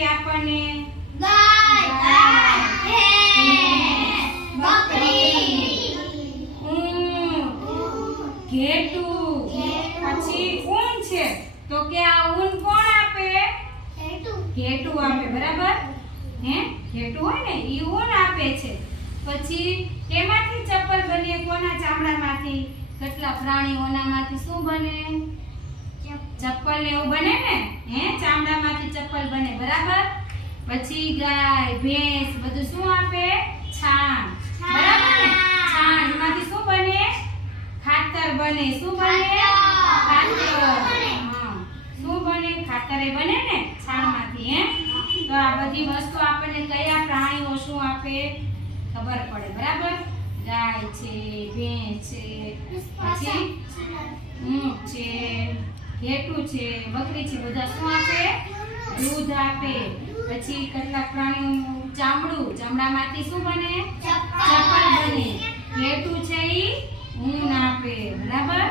આપે આપણને? ઊંટ ઘેટું પછી ઊન છે. તો કે આ ઊન કોણ આપે? ઘેટું. આપે બરાબર? હે? ઘેટું હોય ને ઈ ઊન આપે છે. પછી કેમાંથી ચપ્પલ બને કોના ચામડામાંથી? કેટલા પ્રાણીઓનામાંથી? શું બને? ચપ્પલ એવું બને ને, હે, ચામડામાંથી ચપ્પલ બને, બરાબર? પછી ગાય, ભેંસ, બધું શું આપે? છાણ. બરાબર ને? છાણમાંથી શું બને? ખાતર બને. શું બને? ખાતર. હા. શું બને? ખાતર એ બને ને, છાણમાંથી, હે? તો આ બધી વસ્તુ આપણને કયા પ્રાણીઓ શું આપે? ખબર પડે, બરાબર? ગાય છે, ભેંસ છે, પછી? ઊંટ છે ઘેટું છે, બકરી છે, બધા શું આપે? દૂધ આપે. પછી કેટલાક પ્રાણી ચામડું. ચામડામાંથી શું બને? ચપ્પલ બને. ઘેટું છે એ ઊન આપે. બરાબર?